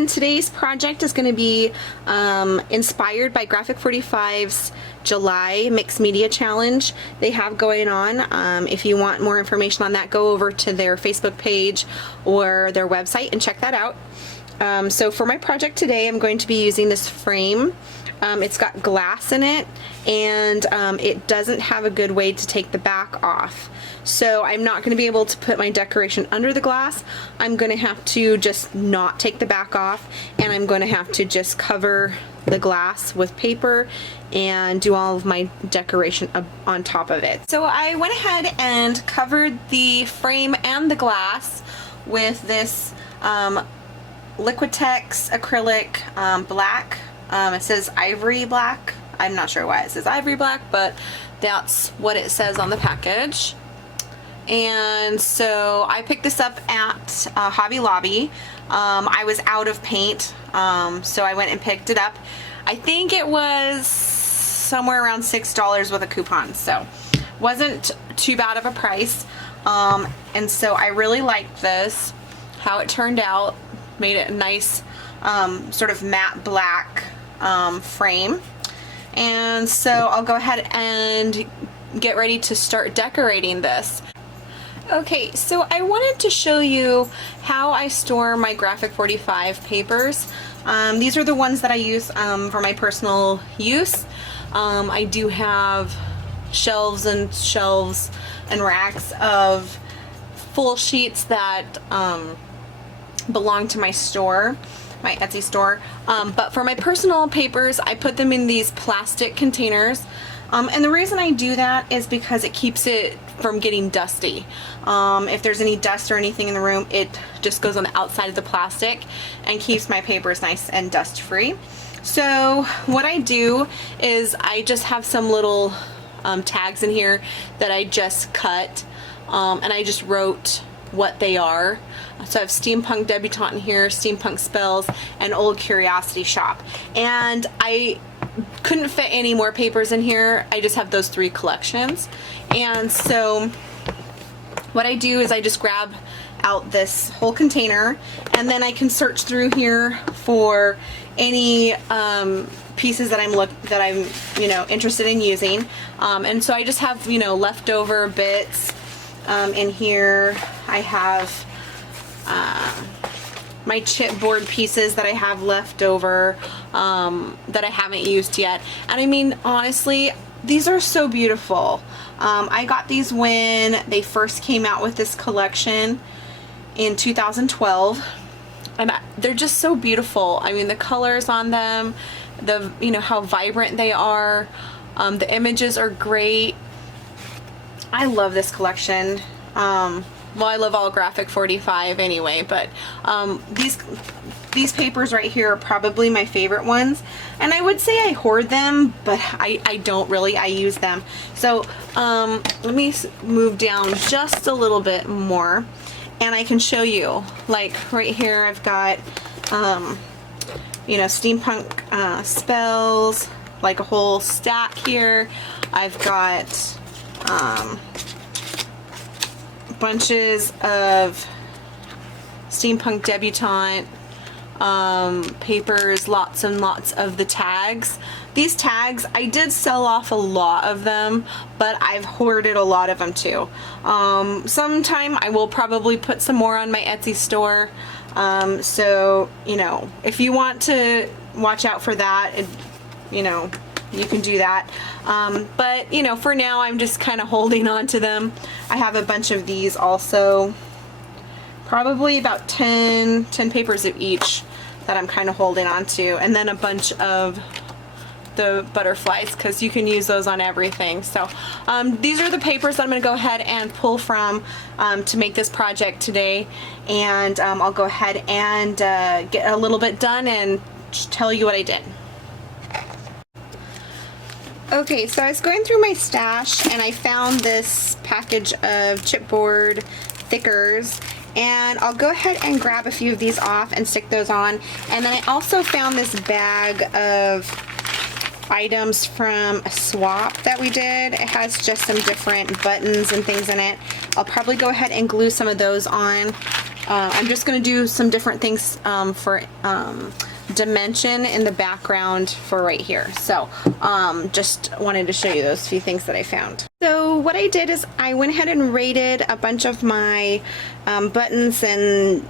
everyone. Today's project is going to be inspired by Graphic 45's July Mixed Media Challenge they have going on. If you want more information on that, go over to their Facebook page or their website and check that out. So for my project today, I'm going to be using this frame. It's got glass in it, and it doesn't have a good way to take the back off. So I'm not going to be able to put my decoration under the glass. I'm going to have to just not take the back off, and I'm going to have to just cover the glass with paper and do all of my decoration on top of it. So I went ahead and covered the frame and the glass with this Liquitex acrylic black. It says ivory black. I'm not sure why it says ivory black, but that's what it says on the package. And so I picked this up at Hobby Lobby. I was out of paint, so I went and picked it up. I think it was somewhere around $6 with a coupon, so wasn't too bad of a price. And so I really liked this, how it turned out. Made it a nice sort of matte black frame. And so I'll go ahead and get ready to start decorating this. Okay, so I wanted to show you how I store my Graphic 45 papers. These are the ones that I use for my personal use. I do have shelves and racks of full sheets that belong to my store, my Etsy store, but for my personal papers I put them in these plastic containers, and the reason I do that is because it keeps it from getting dusty. If there's any dust or anything in the room, it just goes on the outside of the plastic and keeps my papers nice and dust free. So what I do is I just have some little tags in here that I just cut, and I just wrote what they are. So I have Steampunk Debutante in here, Steampunk Spells, and Old Curiosity Shop. And I couldn't fit any more papers in here. I just have those 3 collections. And so what I do is I just grab out this whole container, and then I can search through here for any pieces that I'm interested in using. And so I just have leftover bits. In here I have my chipboard pieces that I have left over that I haven't used yet. And I mean, honestly, these are so beautiful. I got these when they first came out with this collection in 2012, and they're just so beautiful. I mean, the colors on them, how vibrant they are, the images are great. I love this collection. Well, I love all Graphic 45 anyway, but these papers right here are probably my favorite ones. And I would say I hoard them, but I don't really. I use them. So let me move down just a little bit more, and I can show you. Like right here, I've got Steampunk Spells, like a whole stack here. I've got bunches of Steampunk Debutante papers, lots and lots of the tags. These tags, I did sell off a lot of them, but I've hoarded a lot of them too. Sometime I will probably put some more on my Etsy store. So, if you want to watch out for that, you can do that. But for now I'm just kind of holding on to them. I have a bunch of these also, probably about 10 papers of each that I'm kind of holding on to, and then a bunch of the butterflies, because you can use those on everything. So these are the papers that I'm going to go ahead and pull from to make this project today, and I'll go ahead and get a little bit done and just tell you what I did. Okay, so I was going through my stash and I found this package of chipboard thickers, and I'll go ahead and grab a few of these off and stick those on. And then I also found this bag of items from a swap that we did. It has just some different buttons and things in it. I'll probably go ahead and glue some of those on. I'm just going to do some different things for dimension in the background for right here. So just wanted to show you those few things that I found. So what I did is I went ahead and rated a bunch of my buttons and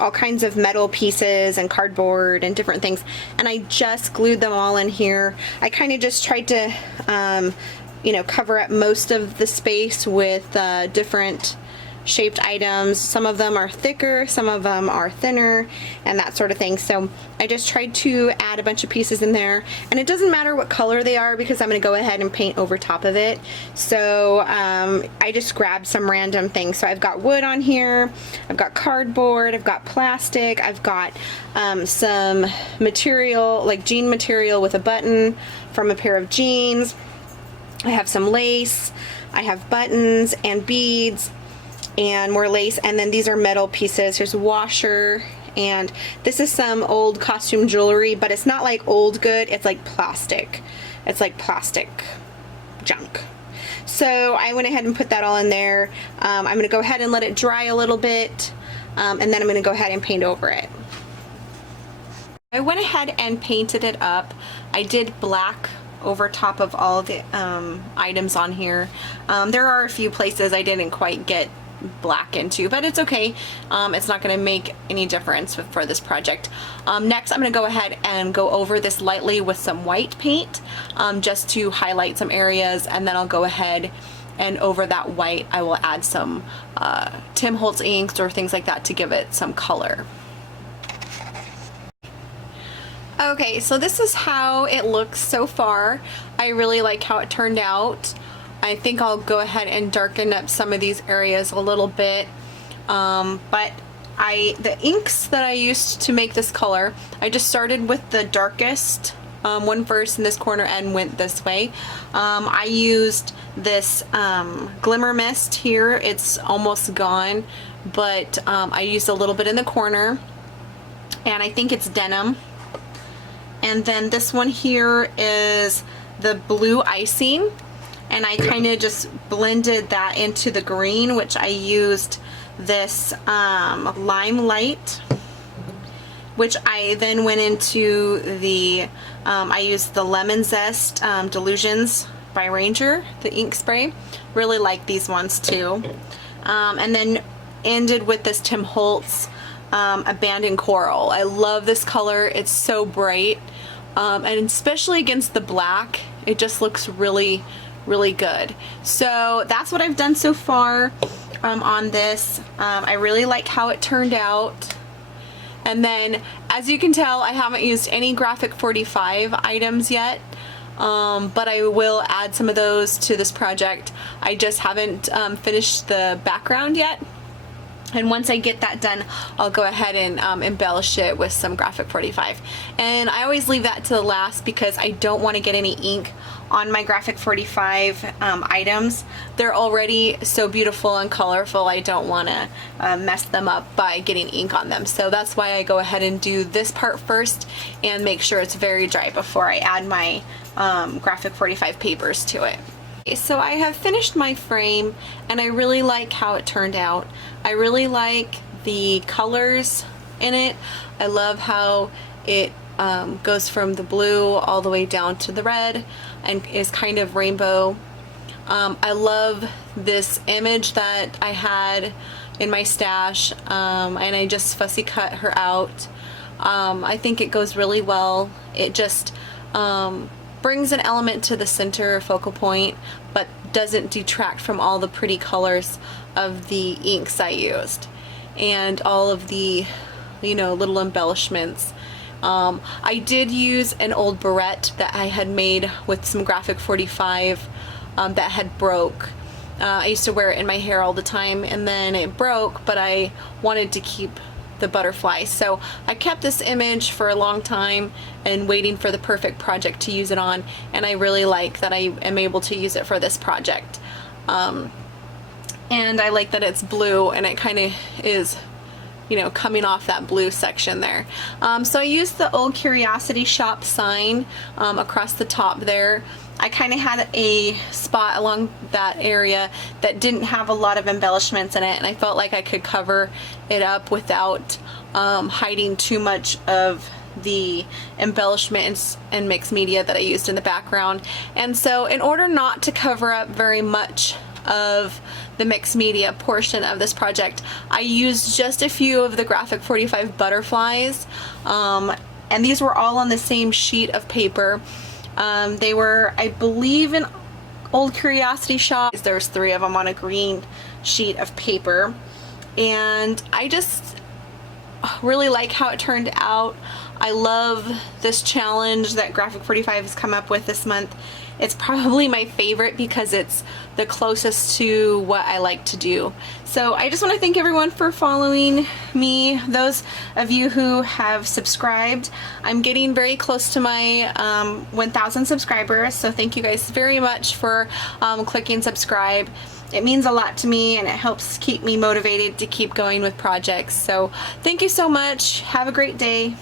all kinds of metal pieces and cardboard and different things, and I just glued them all in here. I kind of just tried to you know, cover up most of the space with different shaped items. Some of them are thicker, some of them are thinner, and that sort of thing. So I just tried to add a bunch of pieces in there, and it doesn't matter what color they are because I'm going to go ahead and paint over top of it. So I just grabbed some random things. So I've got wood on here, I've got cardboard, I've got plastic, I've got some material like jean material with a button from a pair of jeans, I have some lace, I have buttons and beads and more lace, and then these are metal pieces. Here's a washer, and this is some old costume jewelry, but it's not like old good, it's like plastic. It's like plastic junk. So I went ahead and put that all in there. I'm going to go ahead and let it dry a little bit, and then I'm going to go ahead and paint over it. I went ahead and painted it up. I did black over top of all the items on here. There are a few places I didn't quite get black into, but it's okay. It's not going to make any difference for this project. Next, I'm going to go ahead and go over this lightly with some white paint, just to highlight some areas, and then I'll go ahead and over that white I will add some Tim Holtz inks or things like that to give it some color. Okay, so this is how it looks so far. I really like how it turned out. I think I'll go ahead and darken up some of these areas a little bit, but the inks that I used to make this color, I just started with the darkest one first in this corner and went this way. I used this glimmer mist here. It's almost gone, but I used a little bit in the corner, and I think it's denim. And then this one here is the blue icing, and I kind of just blended that into the green, which I used this limelight, which I then went into the I used the lemon zest Delusions by Ranger, the ink spray. Really like these ones too. And then ended with this Tim Holtz Abandoned Coral. I love this color. It's so bright, and especially against the black, it just looks really good. So that's what I've done so far on this. I really like how it turned out. And then, as you can tell, I haven't used any Graphic 45 items yet, but I will add some of those to this project. I just haven't finished the background yet. And once I get that done, I'll go ahead and embellish it with some Graphic 45. And I always leave that to the last because I don't want to get any ink on my Graphic 45 items. They're already so beautiful and colorful. I don't want to mess them up by getting ink on them. So that's why I go ahead and do this part first and make sure it's very dry before I add my Graphic 45 papers to it. So I have finished my frame, and I really like how it turned out. I really like the colors in it. I love how it goes from the blue all the way down to the red and is kind of rainbow. I love this image that I had in my stash, and I just fussy cut her out. I think it goes really well. It just brings an element to the center focal point, but doesn't detract from all the pretty colors of the inks I used and all of the, you know, little embellishments. I did use an old barrette that I had made with some Graphic 45 that had broke. I used to wear it in my hair all the time, and then it broke, but I wanted to keep the butterfly. So I kept this image for a long time and waiting for the perfect project to use it on, and I really like that I am able to use it for this project. And I like that it's blue, and it kind of is you know, coming off that blue section there. So I used the old Curiosity Shop sign across the top there. I kind of had a spot along that area that didn't have a lot of embellishments in it, and I felt like I could cover it up without hiding too much of the embellishments and mixed media that I used in the background. And so in order not to cover up very much of the mixed media portion of this project, I used just a few of the Graphic 45 butterflies, and these were all on the same sheet of paper. They were, I believe, in Old Curiosity Shop. There's 3 of them on a green sheet of paper, and I just really like how it turned out. I love this challenge that Graphic 45 has come up with this month. It's probably my favorite because it's the closest to what I like to do. So I just want to thank everyone for following me. Those of you who have subscribed, I'm getting very close to my 1,000 subscribers, so thank you guys very much for clicking subscribe. It means a lot to me, and it helps keep me motivated to keep going with projects. So thank you so much. Have a great day.